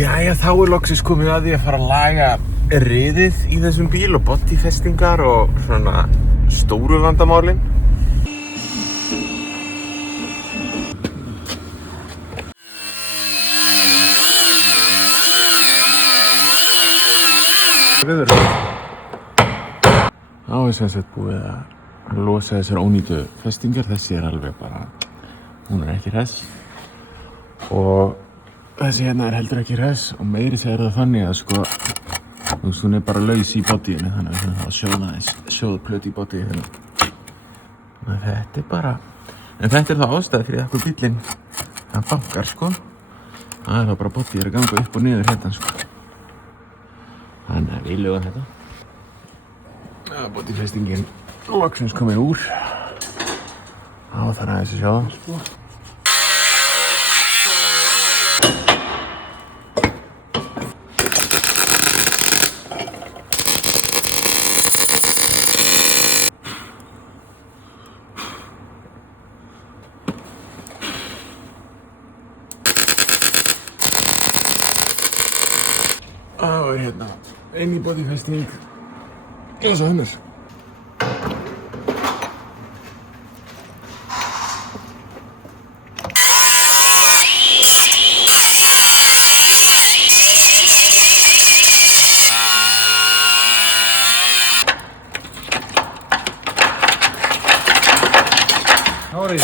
Jæja, þá loksins komið að því að fara að laga riðið í þessum bíl og bodyfestingar og svona stóru vandamálin. Þá sem sagt búið að losa þessar ónýtu festingar. Þessi alveg bara, hún ekki hress. Og þessi hérna heldur ekki hress og meiri segir það þannig að sko, þú veist, hún bara laus í bodyinu, þannig að við þurfum að sjóða plötu í bodyinu hérna. En þetta bara, en þetta það ástæða fyrir okkur bílinn, það bankar sko. Það þá bara bodyið að ganga upp og niður hérna sko. Þannig að við lögum þetta. Bodyfestingin loksins komin úr. Þá þarf aðeins að sjá það sko. Það var hérna einn í bodyfesting og svo önnur. Howdy.